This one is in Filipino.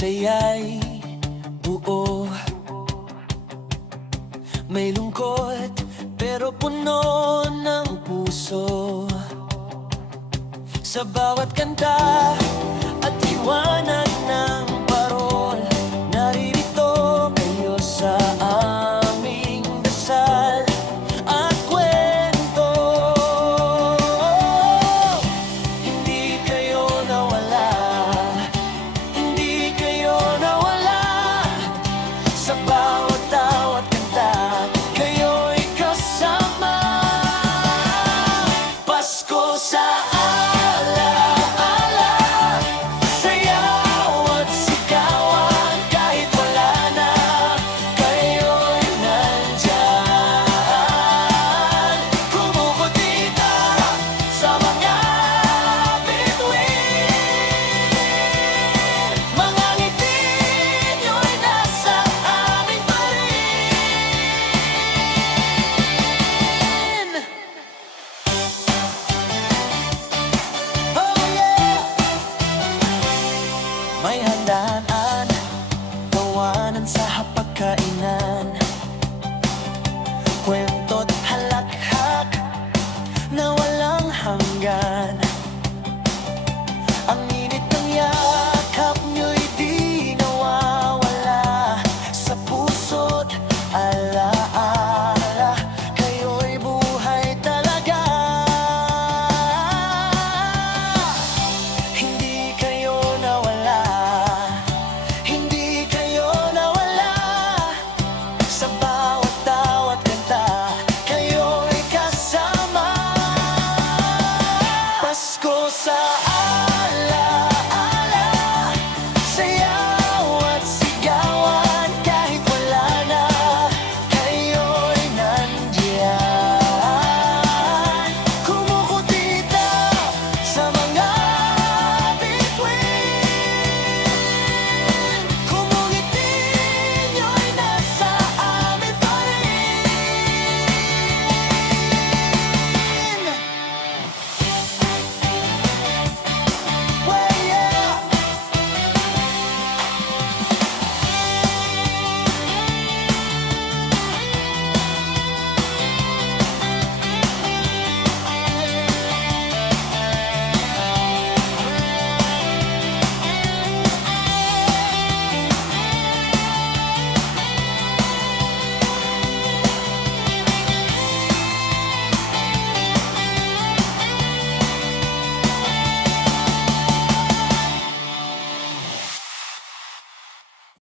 saya'y buo. May lungkot pero puno ng puso. Sa bawat kanta at liwanag ng parol, naririto kayo sa aming dasal at kwento. Hindi kayo nawala, hindi kayo nawala. Sa bawat tawat kanta, kayo'y kasama. Pasko sa alaala, sayaw at sigawan. Kahit wala na, kayo'y nandyan. Kumukutita sa mga bituin. Mga ngiti nyo'y nasa amin pa rin. Oh yeah! May handaan, tawanan sa hapagkainan.